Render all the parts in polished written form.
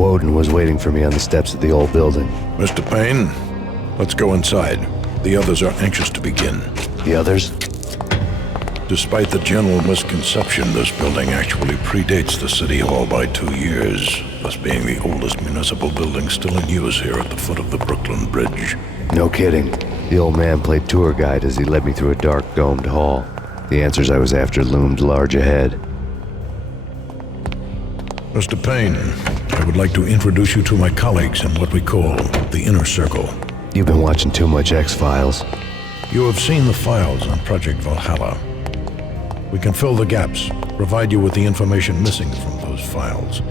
Woden was waiting for me on the steps of the old building. Mr. Payne, let's go inside. The others are anxious to begin. The others? Despite the general misconception, this building actually predates the City Hall by 2 years, thus being the oldest municipal building still in use here at the foot of the Brooklyn Bridge. No kidding. The old man played tour guide as he led me through a dark, domed hall. The answers I was after loomed large ahead. Mr. Payne, I would like to introduce you to my colleagues in what we call the Inner Circle. You've been watching too much X-Files. You have seen the files on Project Valhalla. We can fill the gaps, provide you with the information missing from those files.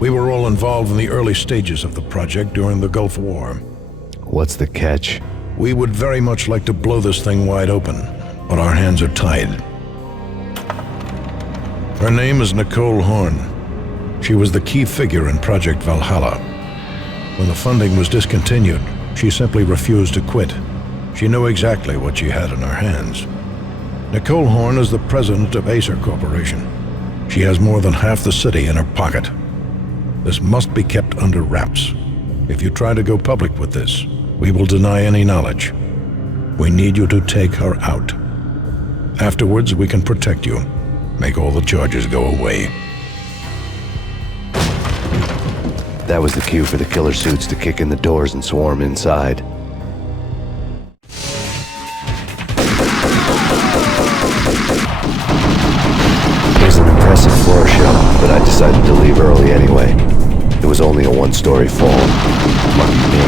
We were all involved in the early stages of the project during the Gulf War. What's the catch? We would very much like to blow this thing wide open, but our hands are tied. Her name is Nicole Horn. She was the key figure in Project Valhalla. When the funding was discontinued, she simply refused to quit. She knew exactly what she had in her hands. Nicole Horn is the president of Acer Corporation. She has more than half the city in her pocket. This must be kept under wraps. If you try to go public with this, we will deny any knowledge. We need you to take her out. Afterwards, we can protect you, make all the charges go away. That was the cue for the killer suits to kick in the doors and swarm inside. It was an impressive floor show, but I decided to leave early anyway. It was only a one-story fall. Lucky me.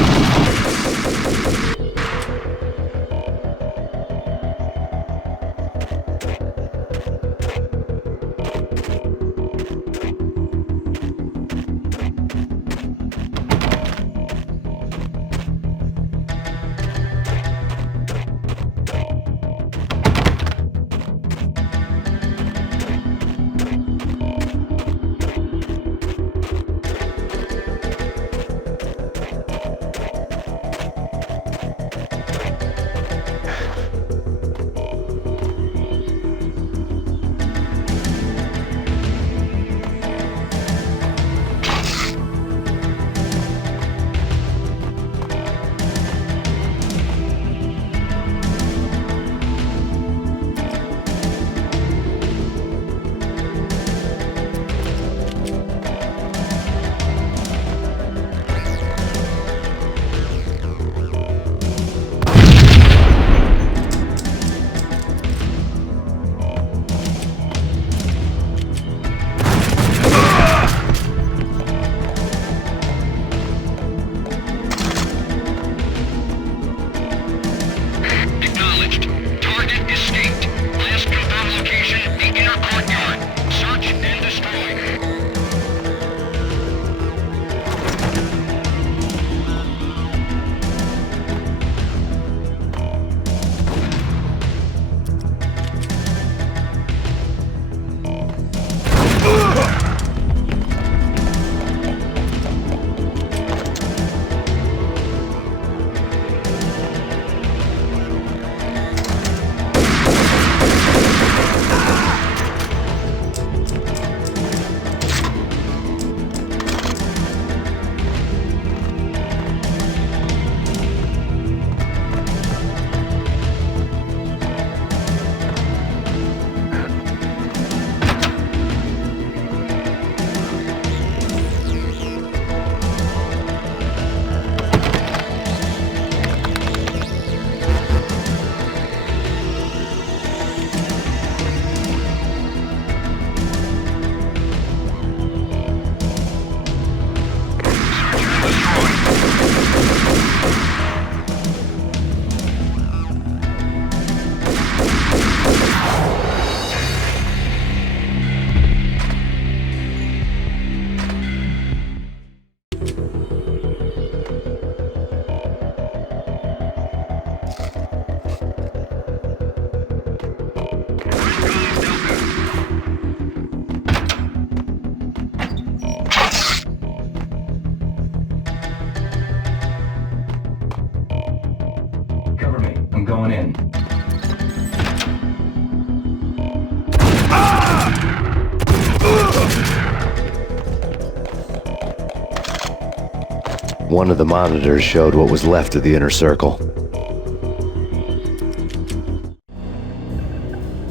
One of the monitors showed what was left of the inner circle.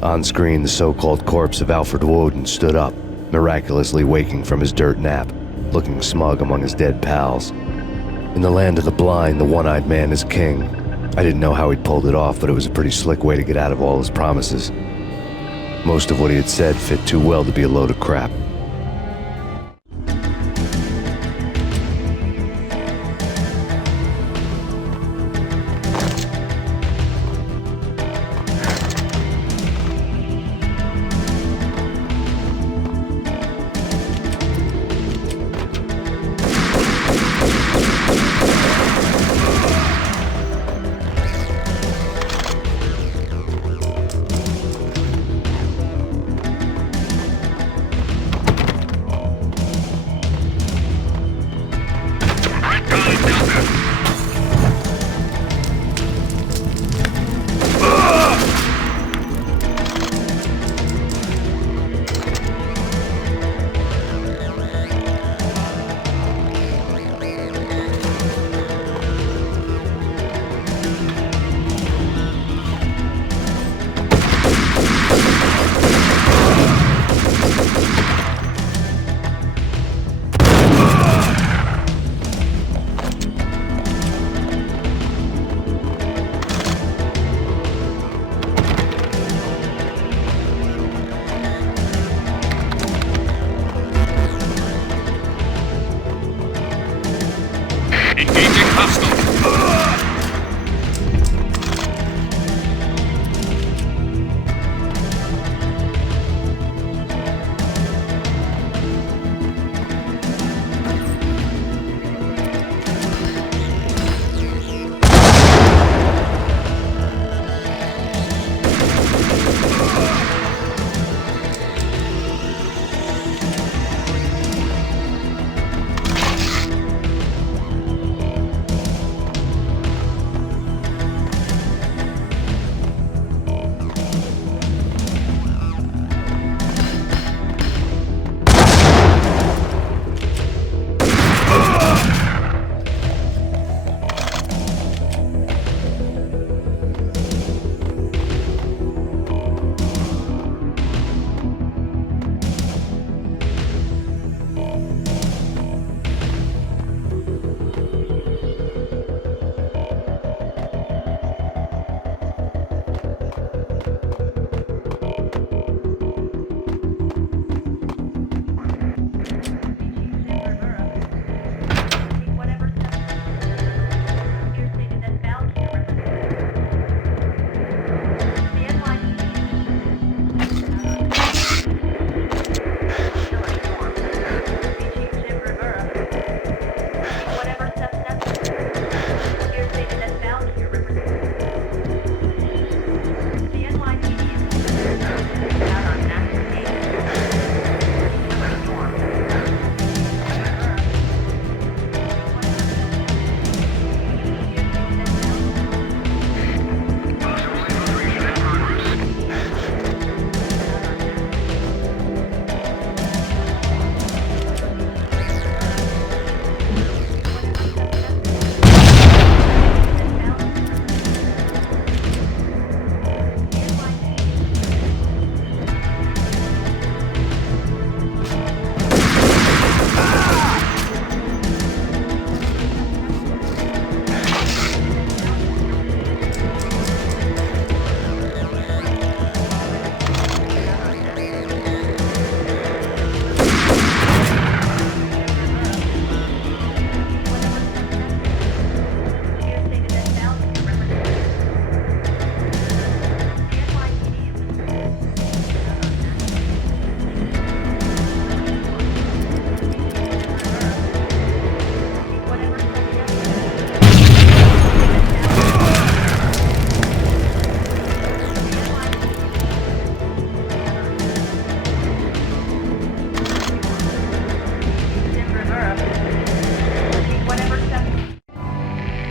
On screen, the so-called corpse of Alfred Woden stood up, miraculously waking from his dirt nap, looking smug among his dead pals. In the land of the blind, the one-eyed man is king. I didn't know how he'd pulled it off, but it was a pretty slick way to get out of all his promises. Most of what he had said fit too well to be a load of crap.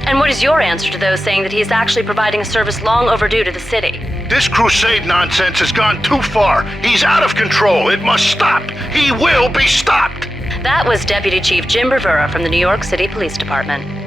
And what is your answer to those saying that he is actually providing a service long overdue to the city? This crusade nonsense has gone too far. He's out of control. It must stop. He will be stopped. That was Deputy Chief Jim Rivera from the New York City Police Department.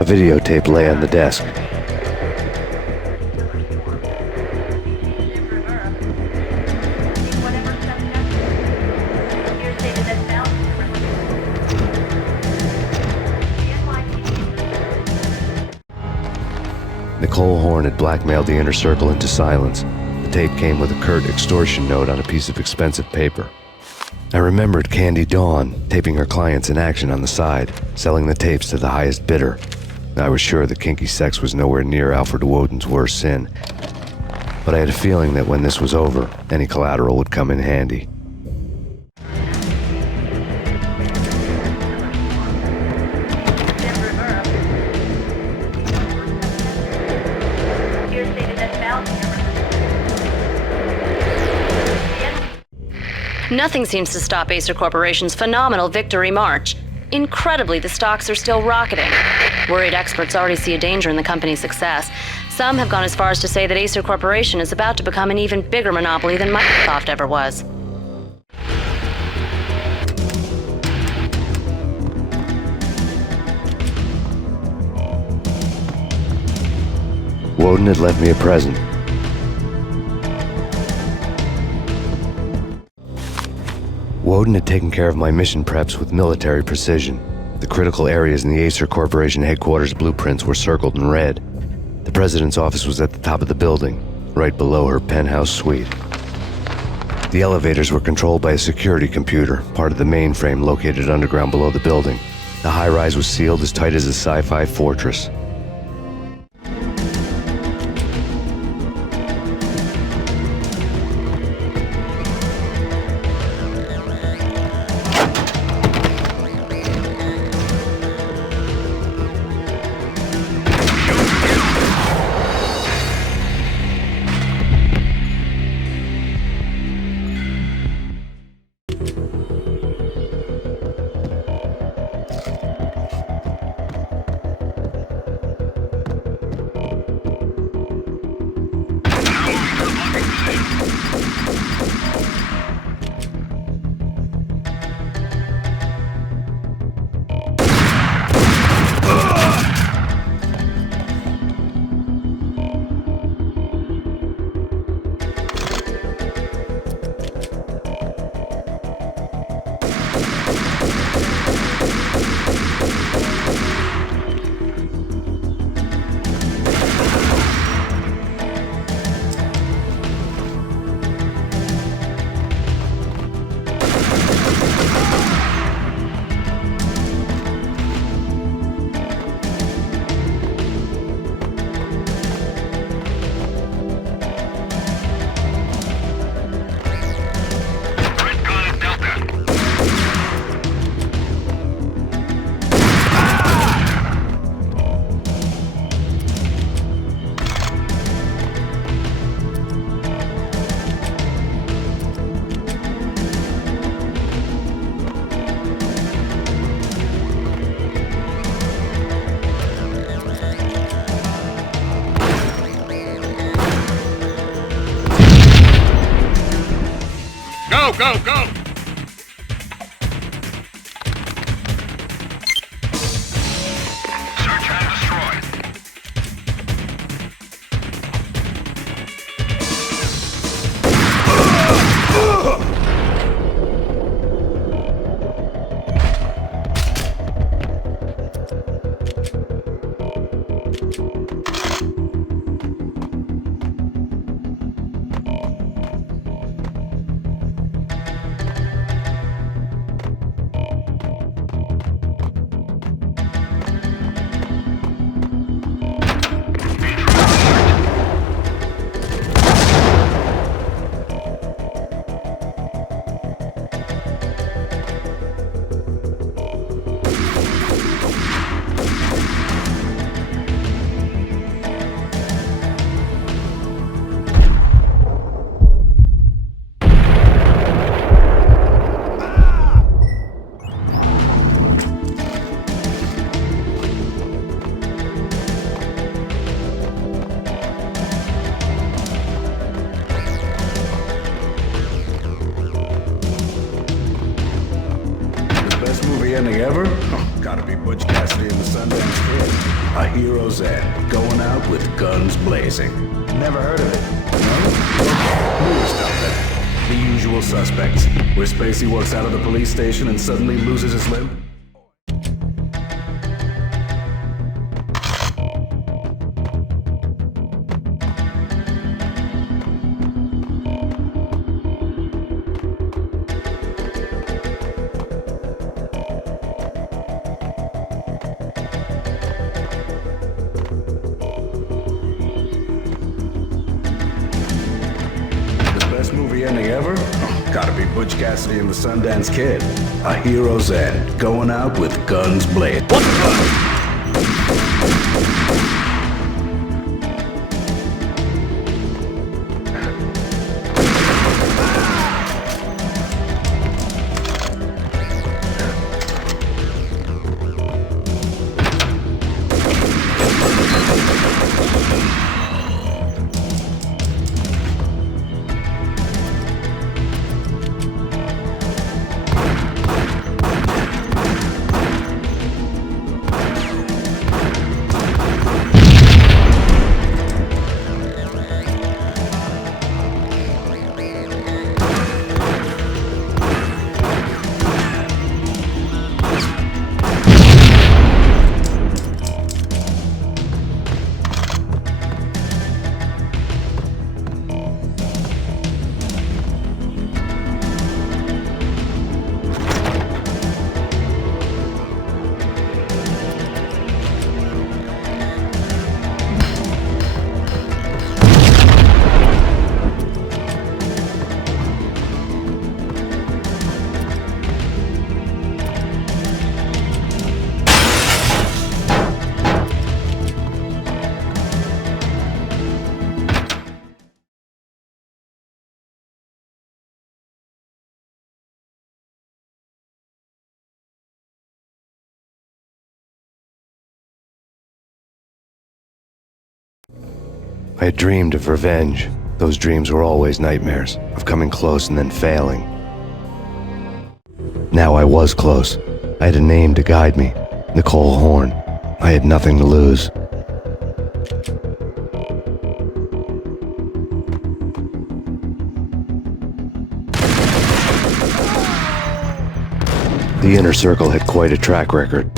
A videotape lay on the desk. Nicole Horn had blackmailed the inner circle into silence. The tape came with a curt extortion note on a piece of expensive paper. I remembered Candy Dawn taping her clients in action on the side, selling the tapes to the highest bidder. I was sure that kinky sex was nowhere near Alfred Woden's worst sin, but I had a feeling that when this was over, any collateral would come in handy. Nothing seems to stop Acer Corporation's phenomenal victory march. Incredibly, the stocks are still rocketing. Worried experts already see a danger in the company's success. Some have gone as far as to say that Acer Corporation is about to become an even bigger monopoly than Microsoft ever was. Woden had left me a present. Woden had taken care of my mission preps with military precision. The critical areas in the Acer Corporation headquarters blueprints were circled in red. The president's office was at the top of the building, right below her penthouse suite. The elevators were controlled by a security computer, part of the mainframe located underground below the building. The high-rise was sealed as tight as a sci-fi fortress. go, go! Search and destroy. Ending ever? Oh, gotta be Butch Cassidy and the Sundance Kid. A hero's end, going out with guns blazing. Never heard of it. No? Movie stuff then. The Usual Suspects, where Spacey works out of the police station and suddenly loses his limb. Movie ending ever? Oh, gotta be Butch Cassidy and the Sundance Kid. A hero's end, going out with guns blazing. I had dreamed of revenge. Those dreams were always nightmares, of coming close and then failing. Now I was close. I had a name to guide me, Nicole Horn. I had nothing to lose. The Inner Circle had quite a track record.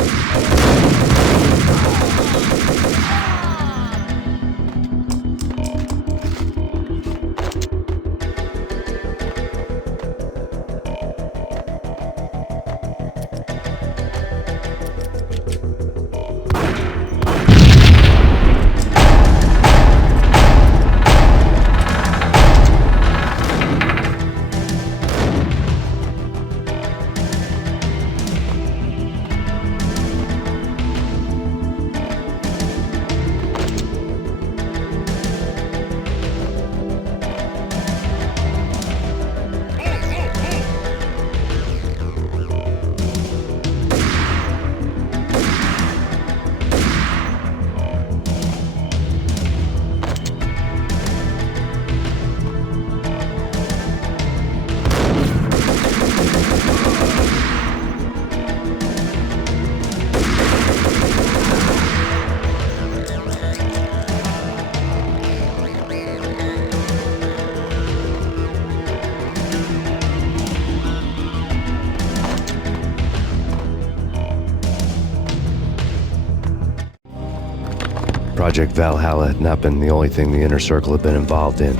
Project Valhalla had not been the only thing the Inner Circle had been involved in.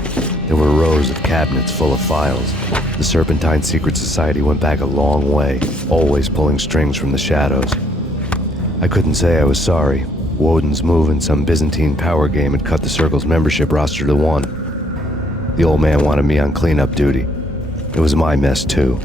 There were rows of cabinets full of files. The Serpentine Secret Society went back a long way, always pulling strings from the shadows. I couldn't say I was sorry. Woden's move in some Byzantine power game had cut the Circle's membership roster to 1. The old man wanted me on cleanup duty. It was my mess too.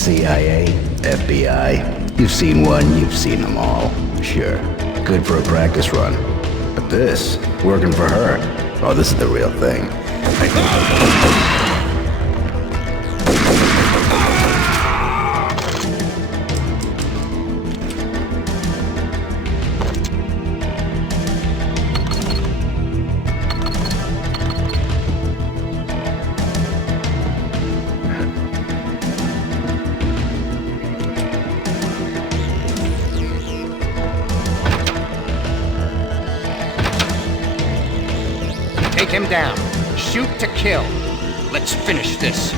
CIA, FBI. You've seen one, you've seen them all. Sure, good for a practice run. But this, working for her, oh, this is the real thing. Take him down. Shoot to kill. Let's finish this.